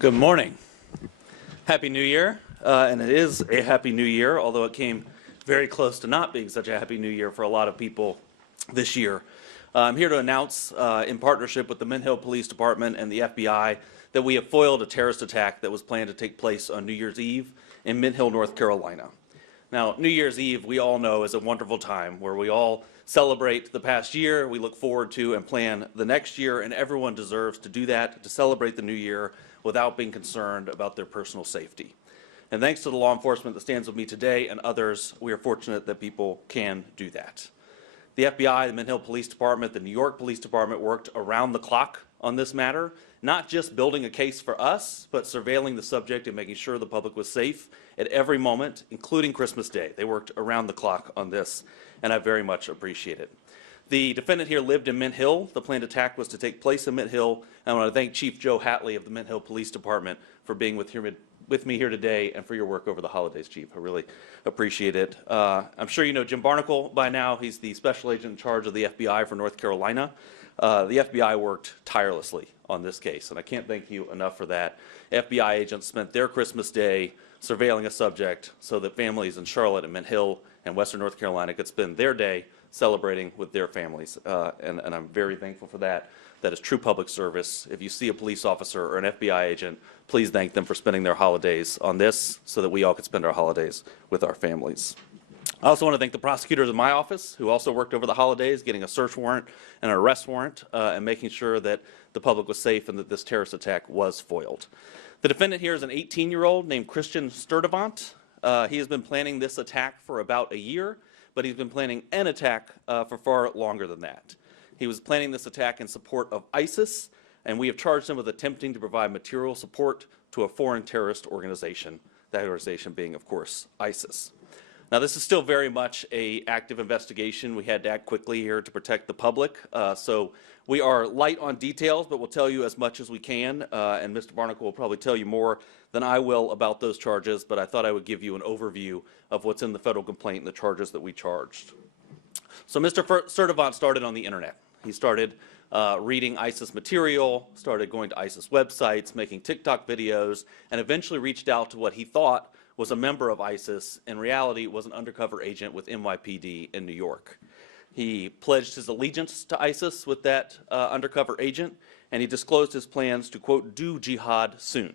Good morning. Happy New Year. And it is a Happy New Year, although it came very close to not being such a Happy New Year for a lot of people this year. I'm here to announce, in partnership with the Mint Hill Police Department and the FBI, that we have foiled a terrorist attack that was planned to take place on New Year's Eve in Mint Hill, North Carolina. Now, New Year's Eve, we all know, is a wonderful time where we all celebrate the past year, we look forward to and plan the next year, and everyone deserves to do that, to celebrate the new year without being concerned about their personal safety. And thanks to the law enforcement that stands with me today and others, we are fortunate that people can do that. The FBI, the Mint Hill Police Department, the New York Police Department worked around the clock on this matter, not just building a case for us, but surveilling the subject and making sure the public was safe at every moment, including Christmas Day. They worked around the clock on this, and I very much appreciate it. The defendant here lived in Mint Hill. The planned attack was to take place in Mint Hill. And I want to thank Chief Joe Hatley of the Mint Hill Police Department for being with me here today and for your work over the holidays, Chief. I really appreciate it. I'm sure you know Jim Barnacle by now. He's the special agent in charge of the FBI for North Carolina. The FBI worked tirelessly on this case, and I can't thank you enough for that. FBI agents spent their Christmas Day surveilling a subject so that families in Charlotte and Mint Hill and Western North Carolina could spend their day celebrating with their families, and I'm very thankful for that. That is true public service. If you see a police officer or an FBI agent, please thank them for spending their holidays on this so that we all could spend our holidays with our families. I also want to thank the prosecutors in my office who also worked over the holidays getting a search warrant and an arrest warrant and making sure that the public was safe and that this terrorist attack was foiled. The defendant here is an 18-year-old named Christian Sturdivant. He has been planning this attack for about a year, but he's been planning an attack for far longer than that. He was planning this attack in support of ISIS, and we have charged him with attempting to provide material support to a foreign terrorist organization, that organization being, of course, ISIS. Now, this is still very much an active investigation. We had to act quickly here to protect the public. So we are light on details, but we'll tell you as much as we can. And Mr. Barnacle will probably tell you more than I will about those charges, but I thought I would give you an overview of what's in the federal complaint and the charges that we charged. So Mr. Sturdivant started on the internet. He started reading ISIS material, started going to ISIS websites, making TikTok videos, and eventually reached out to what he thought was a member of ISIS. In reality, was an undercover agent with NYPD in New York. He pledged his allegiance to ISIS with that undercover agent, and he disclosed his plans to, quote, do jihad soon.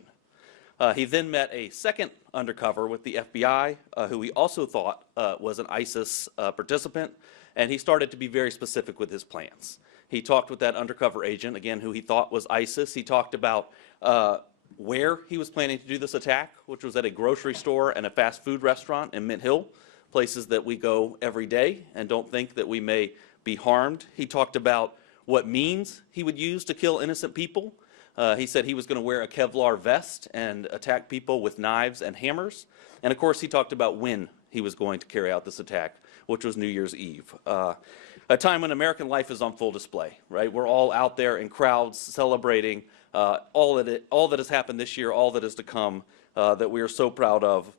He then met a second undercover with the FBI, who he also thought was an ISIS participant, and he started to be very specific with his plans. He talked with that undercover agent, again, who he thought was ISIS. He talked about where he was planning to do this attack, which was at a grocery store and a fast food restaurant in Mint Hill, places that we go every day and don't think that we may be harmed. He talked about what means he would use to kill innocent people. He said he was going to wear a Kevlar vest and attack people with knives and hammers. And of course, he talked about when he was going to carry out this attack, which was New Year's Eve. A time when American life is on full display, right? We're all out there in crowds celebrating all that has happened this year, all that is to come, that we are so proud of.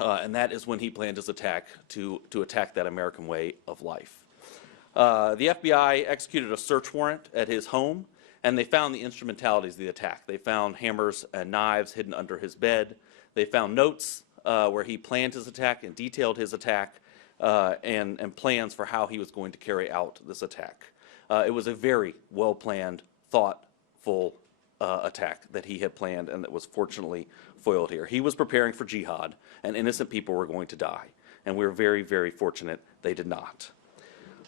And that is when he planned his attack to attack that American way of life. The FBI executed a search warrant at his home, and they found the instrumentalities of the attack. They found hammers and knives hidden under his bed. They found notes where he planned his attack and detailed his attack and plans for how he was going to carry out this attack. It was a very well-planned, thoughtful attack that he had planned and that was fortunately foiled here. He was preparing for jihad, and innocent people were going to die. And we were very, very fortunate they did not.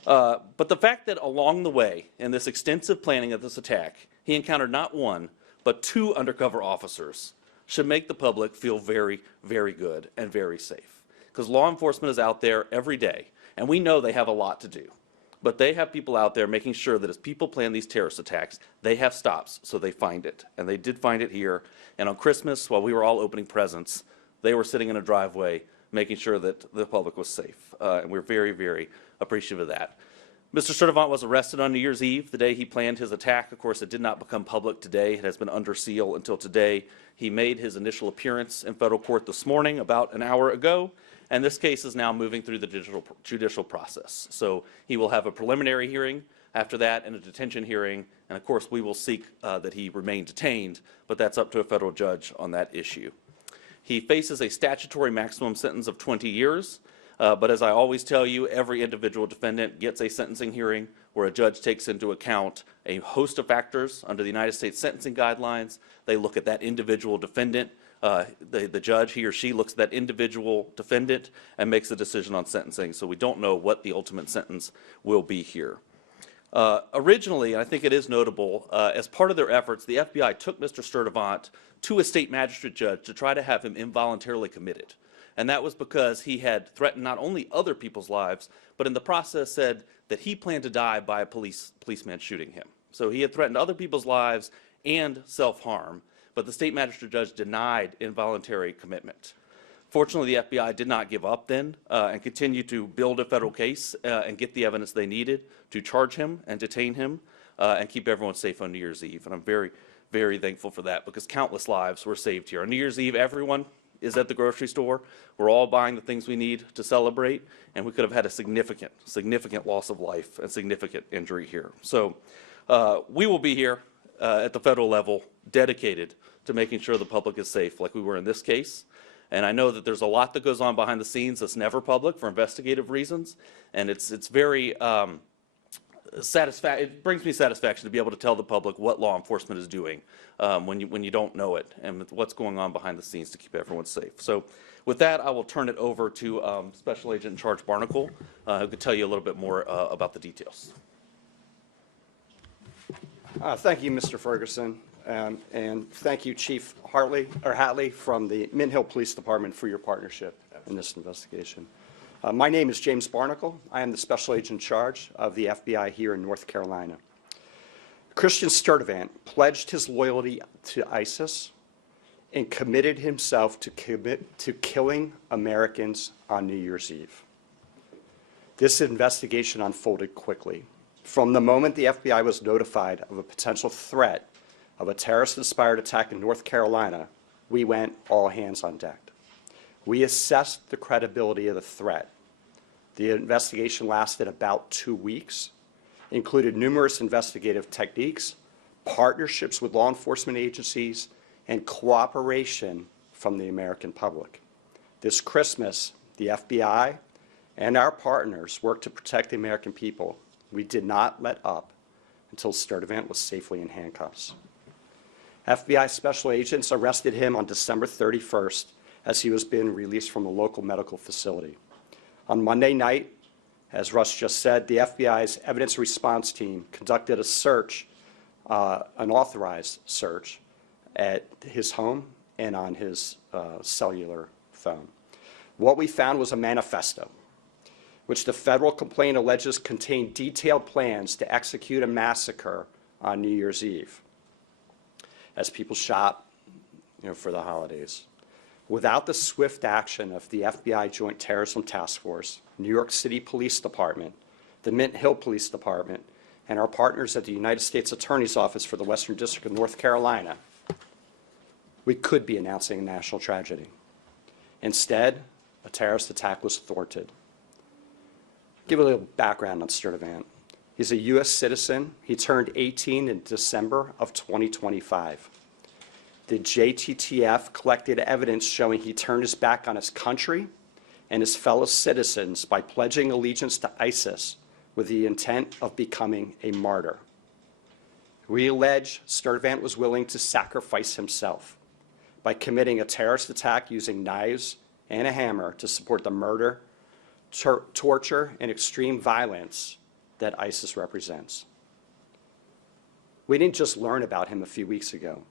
But the fact that along the way, in this extensive planning of this attack, he encountered not one, but two undercover officers should make the public feel very, very good and very safe. Because law enforcement is out there every day, and we know they have a lot to do. But they have people out there making sure that as people plan these terrorist attacks, they have stops so they find it. And they did find it here. And on Christmas, while we were all opening presents, they were sitting in a driveway making sure that the public was safe. And we're very, very appreciative of that. Mr. Sturdivant was arrested on New Year's Eve, the day he planned his attack. Of course, it did not become public today. It has been under seal until today. He made his initial appearance in federal court this morning, about an hour ago. And this case is now moving through the judicial process. So he will have a preliminary hearing After that, in a detention hearing, and of course we will seek that he remain detained, but that's up to a federal judge on that issue. He faces a statutory maximum sentence of 20 years, but as I always tell you, every individual defendant gets a sentencing hearing where a judge takes into account a host of factors under the United States sentencing guidelines. They look at that individual defendant. The judge, he or she, looks at that individual defendant and makes a decision on sentencing, so we don't know what the ultimate sentence will be here. Originally, and I think it is notable, as part of their efforts, the FBI took Mr. Sturtevant to a state magistrate judge to try to have him involuntarily committed. And that was because he had threatened not only other people's lives, but in the process said that he planned to die by a policeman shooting him. So he had threatened other people's lives and self-harm, but the state magistrate judge denied involuntary commitment. Fortunately, the FBI did not give up then and continued to build a federal case and get the evidence they needed to charge him and detain him and keep everyone safe on New Year's Eve. And I'm very, very thankful for that because countless lives were saved here. On New Year's Eve, everyone is at the grocery store. We're all buying the things we need to celebrate, and we could have had a significant, significant loss of life and significant injury here. So we will be here at the federal level dedicated to making sure the public is safe like we were in this case. And I know that there's a lot that goes on behind the scenes that's never public for investigative reasons, and it's very it brings me satisfaction to be able to tell the public what law enforcement is doing when you don't know it and what's going on behind the scenes to keep everyone safe. So with that, I will turn it over to Special Agent in Charge Barnacle, who could tell you a little bit more about the details. Thank you, Mr. Ferguson, and thank you, Chief Hatley from the Mint Hill Police Department for your partnership in this investigation. My name is James Barnacle. I am the Special Agent in charge of the FBI here in North Carolina. Christian Sturtevant pledged his loyalty to ISIS and committed himself to killing Americans on New Year's Eve. This investigation unfolded quickly. From the moment the FBI was notified of a potential threat of a terrorist-inspired attack in North Carolina, we went all hands on deck. We assessed the credibility of the threat. The investigation lasted about 2 weeks, included numerous investigative techniques, partnerships with law enforcement agencies, and cooperation from the American public. This Christmas, the FBI and our partners worked to protect the American people. We did not let up until Sturtevant was safely in handcuffs. FBI special agents arrested him on December 31st as he was being released from a local medical facility. On Monday night, as Russ just said, the FBI's evidence response team conducted a search, an authorized search, at his home and on his cellular phone. What we found was a manifesto, which the federal complaint alleges contained detailed plans to execute a massacre on New Year's Eve as people shop, for the holidays. Without the swift action of the FBI Joint Terrorism Task Force, New York City Police Department, the Mint Hill Police Department, and our partners at the United States Attorney's Office for the Western District of North Carolina, we could be announcing a national tragedy. Instead, a terrorist attack was thwarted. Give a little background on Sturtevant. He's a U.S. citizen. He turned 18 in December of 2025. The JTTF collected evidence showing he turned his back on his country and his fellow citizens by pledging allegiance to ISIS with the intent of becoming a martyr. We allege Sturtevant was willing to sacrifice himself by committing a terrorist attack using knives and a hammer to support the murder, torture, and extreme violence that ISIS represents. We didn't just learn about him a few weeks ago.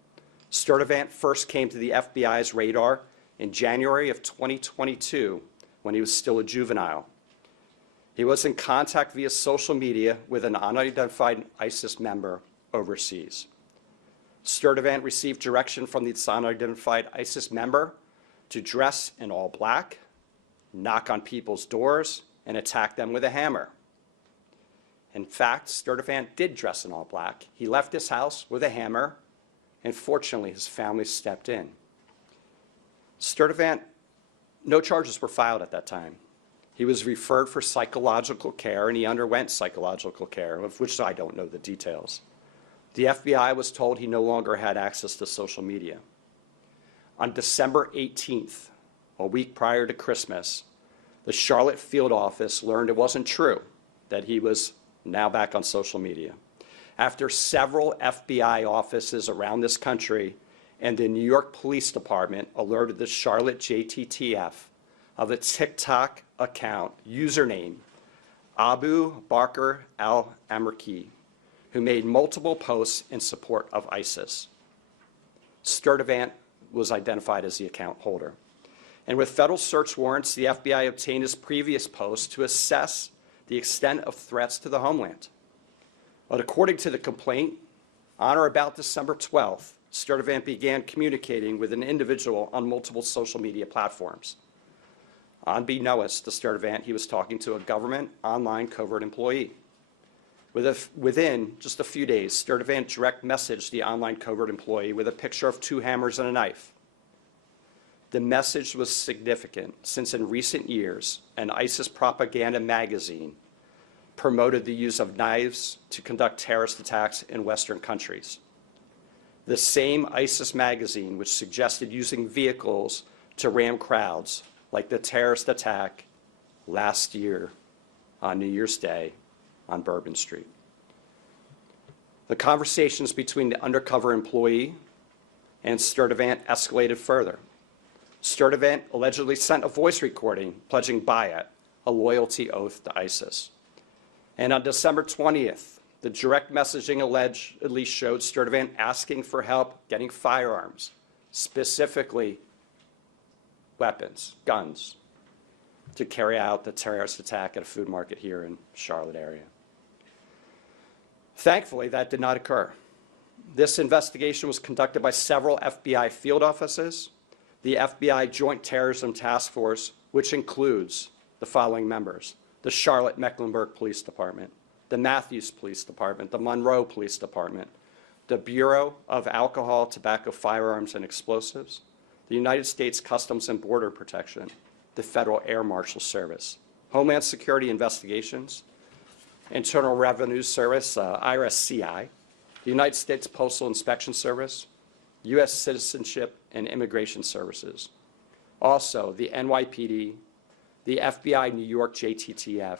Sturtevant first came to the FBI's radar in January of 2022 when he was still a juvenile. He was in contact via social media with an unidentified ISIS member overseas. Sturtevant received direction from this unidentified ISIS member to dress in all black, knock on people's doors, and attack them with a hammer. In fact, Sturtevant did dress in all black. He left his house with a hammer, and fortunately, his family stepped in. Sturtevant, no charges were filed at that time. He was referred for psychological care, and he underwent psychological care, of which I don't know the details. The FBI was told he no longer had access to social media. On December 18th, a week prior to Christmas, the Charlotte field office learned it wasn't true that he was now back on social media. After several FBI offices around this country and the New York Police Department alerted the Charlotte JTTF of a TikTok account username, Abu Bakr al-Amerki, who made multiple posts in support of ISIS. Sturdivant was identified as the account holder. And with federal search warrants, the FBI obtained his previous posts to assess the extent of threats to the homeland. But according to the complaint, on or about December 12th, Sturdivant began communicating with an individual on multiple social media platforms. Unbeknownst to Sturdivant, he was talking to a government online covert employee. Within just a few days, Sturdivant direct messaged the online covert employee with a picture of 2 hammers and a knife. The message was significant since in recent years, an ISIS propaganda magazine promoted the use of knives to conduct terrorist attacks in Western countries. The same ISIS magazine which suggested using vehicles to ram crowds, like the terrorist attack last year on New Year's Day on Bourbon Street. The conversations between the undercover employee and Sturdivant escalated further. Sturdivant allegedly sent a voice recording pledging Bayat, a loyalty oath to ISIS. And on December 20th, the direct messaging allegedly showed Sturdivant asking for help getting firearms, specifically weapons, guns, to carry out the terrorist attack at a food market here in Charlotte area. Thankfully, that did not occur. This investigation was conducted by several FBI field offices, the FBI Joint Terrorism Task Force, which includes the following members: the Charlotte Mecklenburg Police Department, the Matthews Police Department, the Monroe Police Department, the Bureau of Alcohol, Tobacco, Firearms, and Explosives, the United States Customs and Border Protection, the Federal Air Marshal Service, Homeland Security Investigations, Internal Revenue Service, IRS-CI, the United States Postal Inspection Service, U.S. Citizenship and Immigration Services. Also, the NYPD, the FBI New York JTTF,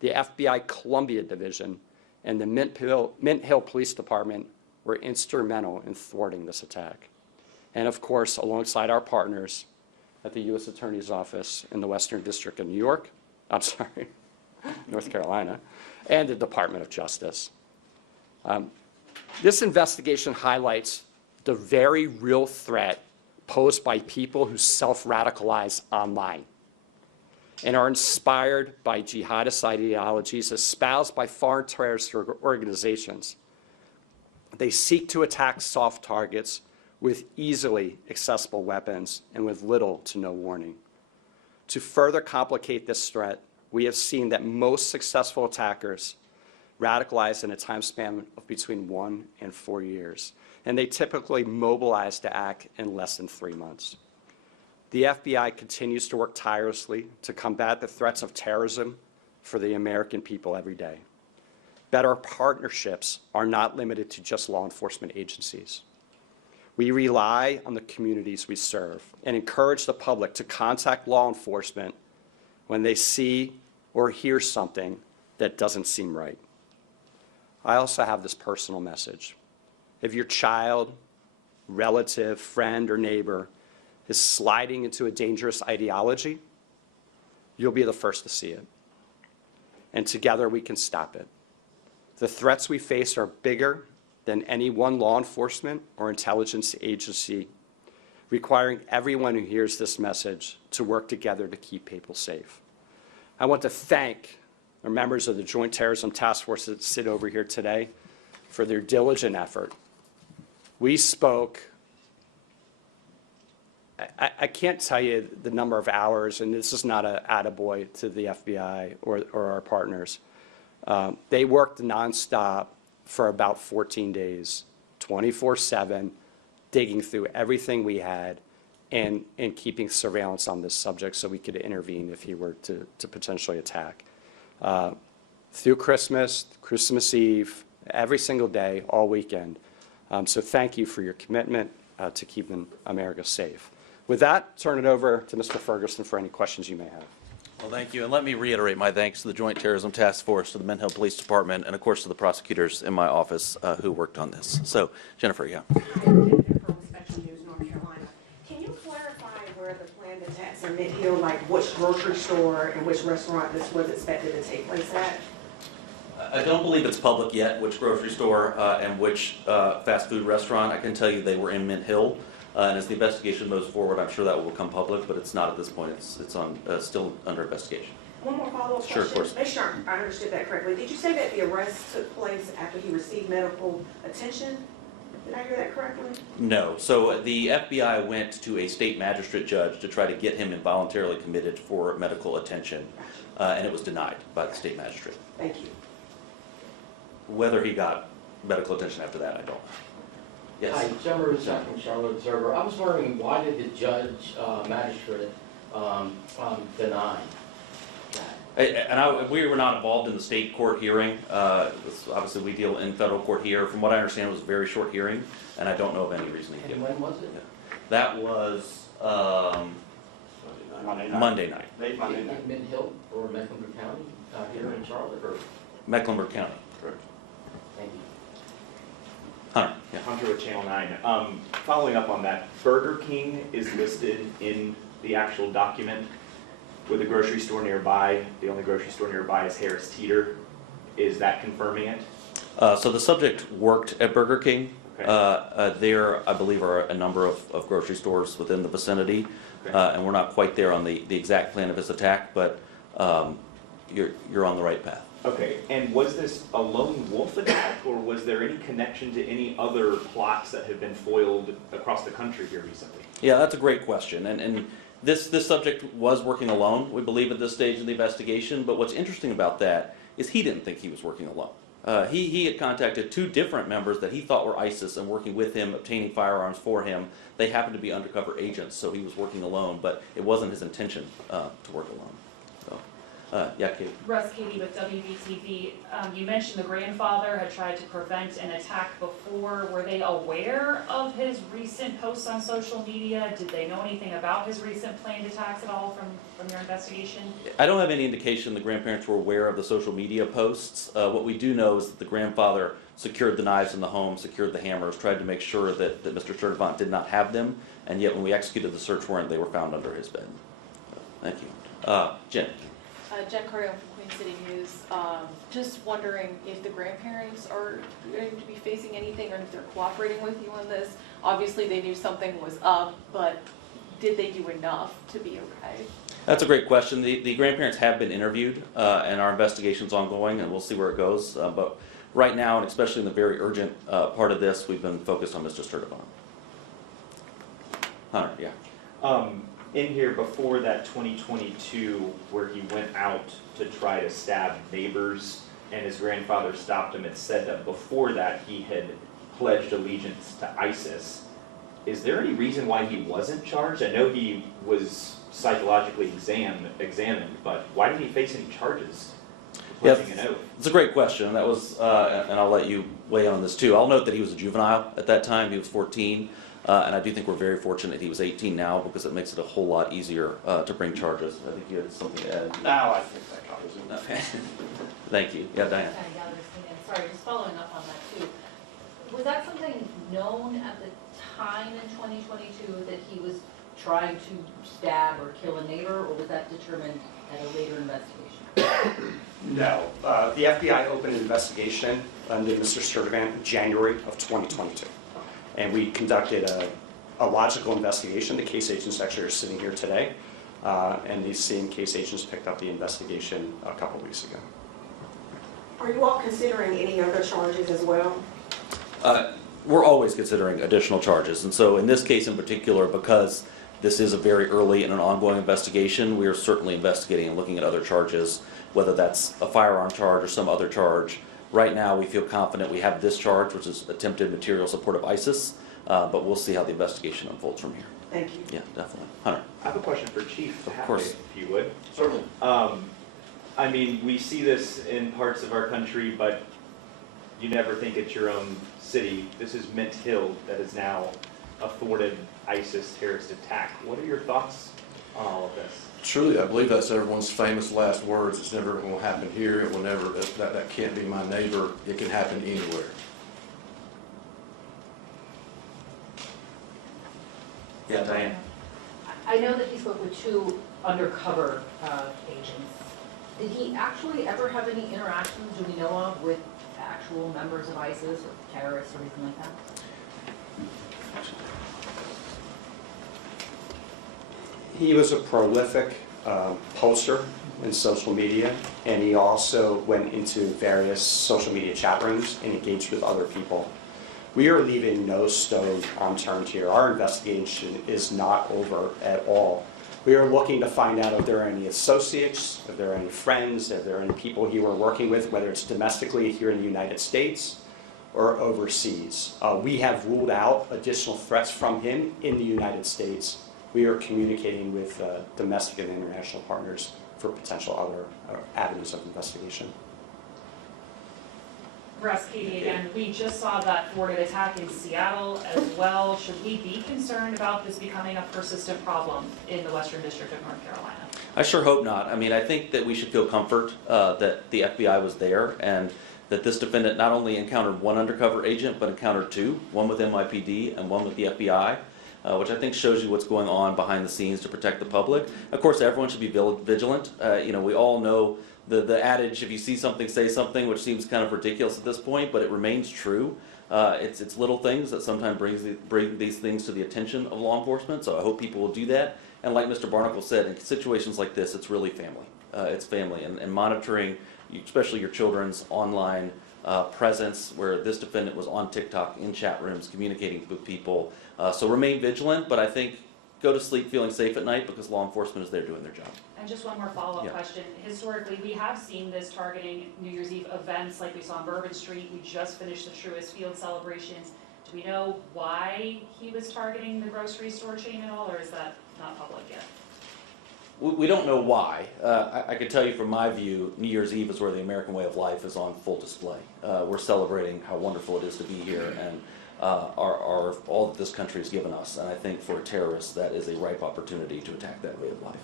the FBI Columbia Division, and the Mint Hill Police Department were instrumental in thwarting this attack. And of course, alongside our partners at the U.S. Attorney's Office in the Western District of North Carolina, and the Department of Justice. This investigation highlights the very real threat posed by people who self-radicalize online and are inspired by jihadist ideologies espoused by foreign terrorist organizations. They seek to attack soft targets with easily accessible weapons and with little to no warning. To further complicate this threat, we have seen that most successful attackers radicalize in a time span of between 1 and 4 years, and they typically mobilize to act in less than 3 months. The FBI continues to work tirelessly to combat the threats of terrorism for the American people every day. But our partnerships are not limited to just law enforcement agencies. We rely on the communities we serve and encourage the public to contact law enforcement when they see or hear something that doesn't seem right. I also have this personal message. If your child, relative, friend, or neighbor is sliding into a dangerous ideology, you'll be the first to see it. And together we can stop it. The threats we face are bigger than any one law enforcement or intelligence agency, requiring everyone who hears this message to work together to keep people safe. I want to thank the members of the Joint Terrorism Task Force that sit over here today for their diligent effort. We spoke, I can't tell you the number of hours, and this is not an attaboy to the FBI or our partners. They worked nonstop for about 14 days, 24/7, digging through everything we had, and keeping surveillance on this subject so we could intervene if he were to potentially attack. Through Christmas, Christmas Eve, every single day, all weekend. So thank you for your commitment to keeping America safe. With that, turn it over to Mr. Ferguson for any questions you may have. Well, thank you. And let me reiterate my thanks to the Joint Terrorism Task Force, to the Mint Hill Police Department, and of course to the prosecutors in my office who worked on this. So, Jennifer, yeah. From Spectrum News, North Carolina. Can you clarify where the planned attacks in Mint Hill, like which grocery store and which restaurant this was expected to take place at? I don't believe it's public yet, which grocery store and which fast food restaurant. I can tell you they were in Mint Hill. And as the investigation moves forward, I'm sure that will become public, but it's not at this point. It's on still under investigation. One more follow-up question. Sure, of course. Make sure I understood that correctly. Did you say that the arrest took place after he received medical attention? Did I hear that correctly? No. So the FBI went to a state magistrate judge to try to get him involuntarily committed for medical attention, and it was denied by the state magistrate. Thank you. Whether he got medical attention after that, I don't know. Yes. Hi, John Russ from Charlotte Observer. I was wondering, why did the judge, magistrate, deny that? We were not involved in the state court hearing. Obviously, we deal in federal court here. From what I understand, it was a very short hearing, and I don't know of any reasoning And given. when was it? That was Monday night, Late Monday night. In Mint Hill or Mecklenburg County, here in Charlotte, or? Mecklenburg County. Correct. Thank you. Hunter, yeah. Hunter with Channel 9. Following up on that, Burger King is listed in the actual document with a grocery store nearby. The only grocery store nearby is Harris Teeter. Is that confirming it? So the subject worked at Burger King. Okay. There, I believe, are a number of grocery stores within the vicinity, Okay. and we're not quite there on the exact plan of his attack, but you're on the right path. Okay, and was this a lone wolf attack, or was there any connection to any other plots that have been foiled across the country here recently? Yeah, that's a great question, and this subject was working alone, we believe, at this stage of the investigation, but what's interesting about that is he didn't think he was working alone. He had contacted two different members that he thought were ISIS and working with him, obtaining firearms for him. They happened to be undercover agents, so he was working alone, but it wasn't his intention to work alone. So, yeah, Katie. Russ, Katie with WBTV. You mentioned the grandfather had tried to prevent an attack before. Were they aware of his recent posts on social media? Did they know anything about his recent planned attacks at all from your investigation? I don't have any indication the grandparents were aware of the social media posts. What we do know is that the grandfather secured the knives in the home, secured the hammers, tried to make sure that Mr. Sturdivant did not have them, and yet when we executed the search warrant, they were found under his bed. Thank you. Jen. Jen Correa from Queen City News. Just wondering if the grandparents are going to be facing anything or if they're cooperating with you on this. Obviously, they knew something was up, but did they do enough to be okay? That's a great question. The grandparents have been interviewed, and our investigation's ongoing, and we'll see where it goes. But right now, and especially in the very urgent part of this, we've been focused on Mr. Sturdivant. Hunter, yeah. In here before that 2022 where he went out to try to stab neighbors and his grandfather stopped him, it said that before that he had pledged allegiance to ISIS. Is there any reason why he wasn't charged? I know he was psychologically examined, but why did he face any charges for pledging an oath? It's a great question, and that was, and I'll let you weigh in on this too. I'll note that he was a juvenile at that time. He was 14. And I do think we're very fortunate he was 18 now because it makes it a whole lot easier to bring charges. I think you had something to add. No, I think that covers it. Okay. Thank you. Yeah, Diane. Sorry, just following up on that too. Was that something known at the time in 2022 that he was trying to stab or kill a neighbor, or was that determined at a later investigation? No. The FBI opened an investigation under Mr. Sturdivant in January of 2022. And we conducted a logical investigation. The case agents actually are sitting here today. And these same case agents picked up the investigation a couple weeks ago. Are you all considering any other charges as well? We're always considering additional charges. And so in this case in particular, because this is a very early and an ongoing investigation, we are certainly investigating and looking at other charges, whether that's a firearm charge or some other charge. Right now, we feel confident we have this charge, which is attempted material support of ISIS, but we'll see how the investigation unfolds from here. Thank you. Yeah, definitely. Hunter? I have a question for Chief Of Hatley, course. if you would. Certainly. I mean, we see this in parts of our country, but you never think it's your own city. This is Mint Hill that is now a thwarted ISIS terrorist attack. What are your thoughts on all of this? Truly, I believe that's everyone's famous last words. It's never going to happen here. It will never, that can't be my neighbor. It can happen anywhere. Yeah, Diane? I know that he spoke with two undercover agents. Did he actually ever have any interactions, do we know of, with actual members of ISIS or terrorists or anything like that? He was a prolific poster in social media, and he also went into various social media chat rooms and engaged with other people. We are leaving no stone unturned here. Our investigation is not over at all. We are looking to find out if there are any associates, if there are any friends, if there are any people he were working with, whether it's domestically here in the United States or overseas. We have ruled out additional threats from him in the United States. We are communicating with domestic and international partners for potential other avenues of investigation. Russ, Katie again, we just saw that thwarted attack in Seattle as well. Should we be concerned about this becoming a persistent problem in the Western District of North Carolina? I sure hope not. I mean, I think that we should feel comfort that the FBI was there and that this defendant not only encountered one undercover agent, but encountered two, one with NYPD and one with the FBI, which I think shows you what's going on behind the scenes to protect the public. Of course, everyone should be vigilant. We all know the adage, if you see something, say something, which seems kind of ridiculous at this point, but it remains true. It's little things that sometimes bring these things to the attention of law enforcement, so I hope people will do that. And like Mr. Barnacle said, in situations like this, it's really family. It's family, and monitoring, especially your children's online presence, where this defendant was on TikTok, in chat rooms, communicating with people. So remain vigilant, but I think go to sleep feeling safe at night because law enforcement is there doing their job. And just one more follow-up question. Historically, we have seen this targeting New Year's Eve events like we saw on Bourbon Street. We just finished the Truist Field celebrations. Do we know why he was targeting the grocery store chain at all, or is that not public yet? We don't know why. I can tell you from my view, New Year's Eve is where the American way of life is on full display. We're celebrating how wonderful it is to be here and all that this country has given us. And I think for a terrorist, that is a ripe opportunity to attack that way of life.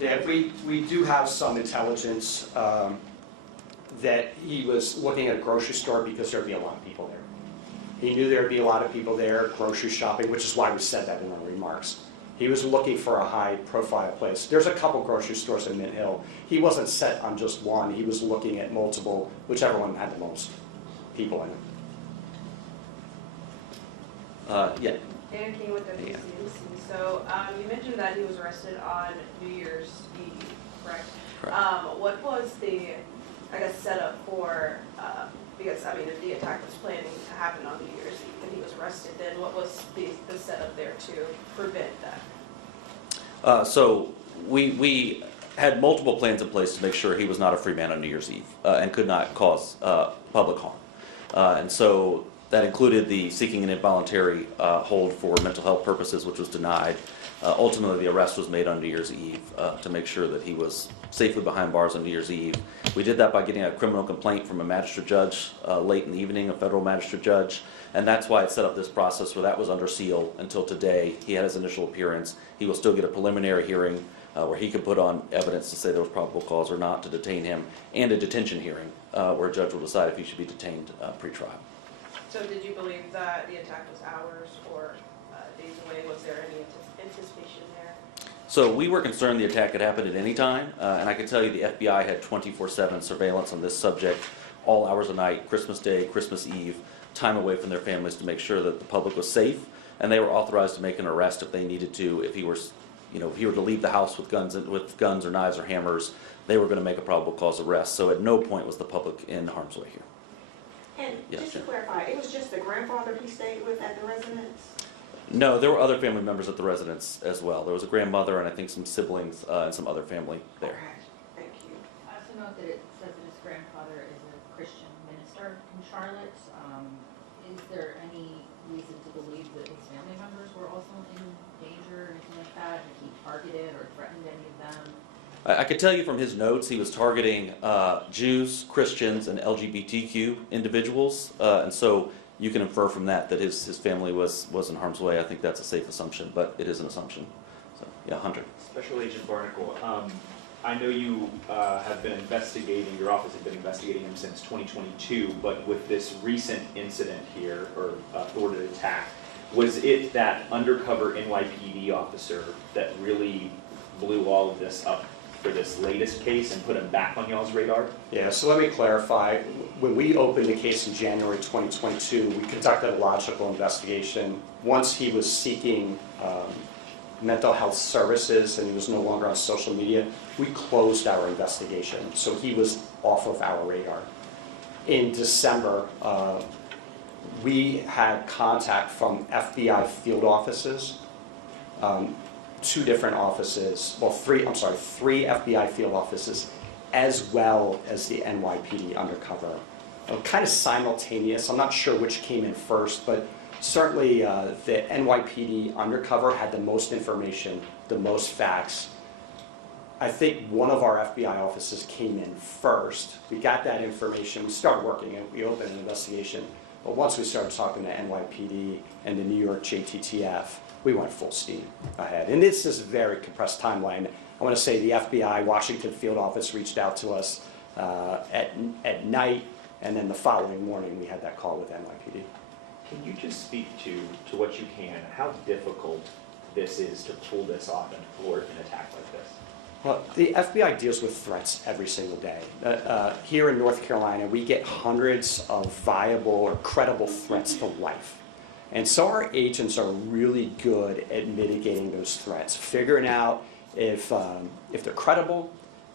Yeah, we do have some intelligence that he was looking at a grocery store because there'd be a lot of people there. He knew there'd be a lot of people there grocery shopping, which is why we said that in our remarks. He was looking for a high-profile place. There's a couple grocery stores in Mint Hill. He wasn't set on just one. He was looking at multiple, whichever one had the most people in it. Yeah. Dan King with WCNC. So you mentioned that he was arrested on New Year's Eve, correct? Correct. What was the, I guess, setup for, because, I mean, if the attack was planning to happen on New Year's Eve and he was arrested, then what was the setup there to prevent that? So we had multiple plans in place to make sure he was not a free man on New Year's Eve and could not cause public harm. And so that included the seeking an involuntary hold for mental health purposes, which was denied. Ultimately, the arrest was made on New Year's Eve to make sure that he was safely behind bars on New Year's Eve. We did that by getting a criminal complaint from a magistrate judge late in the evening, a federal magistrate judge, and that's why it set up this process where that was under seal until today. He had his initial appearance. He will still get a preliminary hearing where he could put on evidence to say there was probable cause or not to detain him, and a detention hearing where a judge will decide if he should be detained pre-trial. So did you believe that the attack was hours or days away? Was there any anticipation there? So we were concerned the attack could happen at any time, and I can tell you the FBI had 24/7 surveillance on this subject, all hours of night, Christmas Day, Christmas Eve, time away from their families to make sure that the public was safe, and they were authorized to make an arrest if they needed to. If he were, if he were to leave the house with guns or knives or hammers, they were going to make a probable cause arrest. So at no point was the public in harm's way here. And just to clarify, it was just the grandfather he stayed with at the residence? No, there were other family members at the residence as well. There was a grandmother and I think some siblings and some other family there. Okay, thank you. I also note that it says that his grandfather is a Christian minister in Charlotte. Is there any reason to believe that his family members were also in danger or anything like that? Did he targeted or threatened any of them? I could tell you from his notes, he was targeting Jews, Christians, and LGBTQ individuals, and so you can infer from that that his family was in harm's way. I think that's a safe assumption, but it is an assumption. So, yeah, Hunter. Special Agent Barnacle, I know you have been investigating, your office has been investigating him since 2022, but with this recent incident here, or thwarted attack, was it that undercover NYPD officer that really blew all of this up for this latest case and put him back on y'all's radar? Yeah, so let me clarify. When we opened the case in January 2022, we conducted a logical investigation. Once he was seeking mental health services and he was no longer on social media, we closed our investigation. So he was off of our radar. In December, we had contact from FBI field offices, two different offices, well, three FBI field offices, as well as the NYPD undercover. Kind of simultaneous. I'm not sure which came in first, but certainly the NYPD undercover had the most information, the most facts. I think one of our FBI offices came in first. We got that information, we started working, and we opened an investigation. But once we started talking to NYPD and the New York JTTF, we went full steam ahead. And this is a very compressed timeline. I want to say the FBI Washington field office reached out to us at night, and then the following morning we had that call with NYPD. Can you just speak to what you can, how difficult this is to pull this off and thwart an attack like this? Well, the FBI deals with threats every single day. Here in North Carolina, we get hundreds of viable or credible threats to life. And so our agents are really good at mitigating those threats, figuring out if they're credible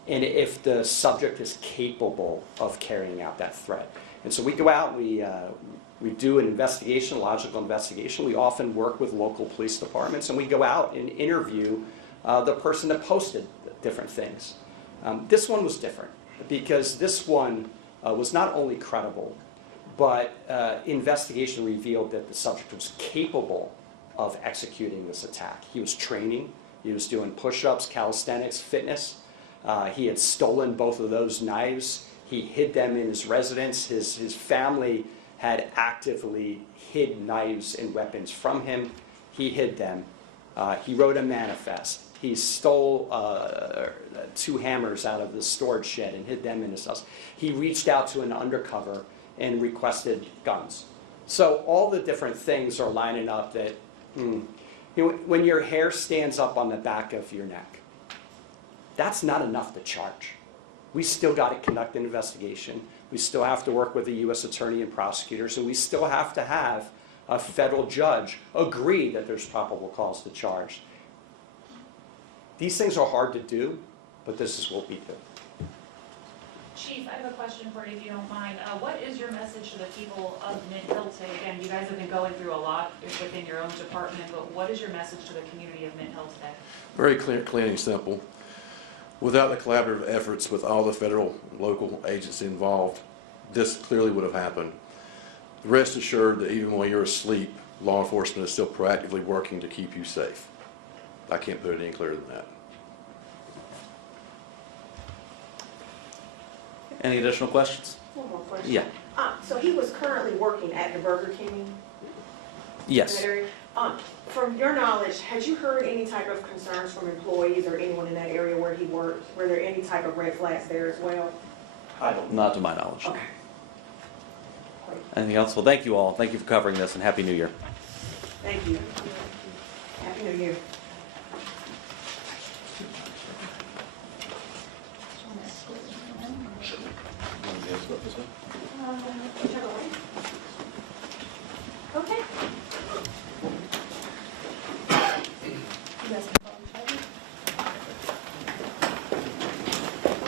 and if the subject is capable of carrying out that threat. And so we go out, we do an investigation, a logical investigation. We often work with local police departments, and we go out and interview the person that posted different things. This one was different because this one was not only credible, but investigation revealed that the subject was capable of executing this attack. He was training, he was doing push-ups, calisthenics, fitness. He had stolen both of those knives. He hid them in his residence. His family had actively hid knives and weapons from him. He hid them. He wrote a manifest. He stole 2 hammers out of the storage shed and hid them in his house. He reached out to an undercover and requested guns. So all the different things are lining up that, when your hair stands up on the back of your neck, that's not enough to charge. We still got to conduct an investigation. We still have to work with the U.S. attorney and prosecutors, and we still have to have a federal judge agree that there's probable cause to charge. These things are hard to do, but this is what we do. Chief, I have a question for you if you don't mind. What is your message to the people of Mint-Hill today? Again, you guys have been going through a lot within your own department, but what is your message to the community of Mint-Hill today? Very clean and simple. Without the collaborative efforts with all the federal and local agencies involved, this clearly would have happened. Rest assured that even while you're asleep, law enforcement is still proactively working to keep you safe. I can't put it any clearer than that. Any additional questions? One more question. Yeah. So he was currently working at the Burger King? Yes. area. From your knowledge, had you heard any type of concerns from employees or anyone in that area where he worked? Were there any type of red flags there as well? Not to my knowledge. Okay. Great. Anything else? Well, thank you all. Thank you for covering this, and Happy New Year. Thank you. Happy New Year.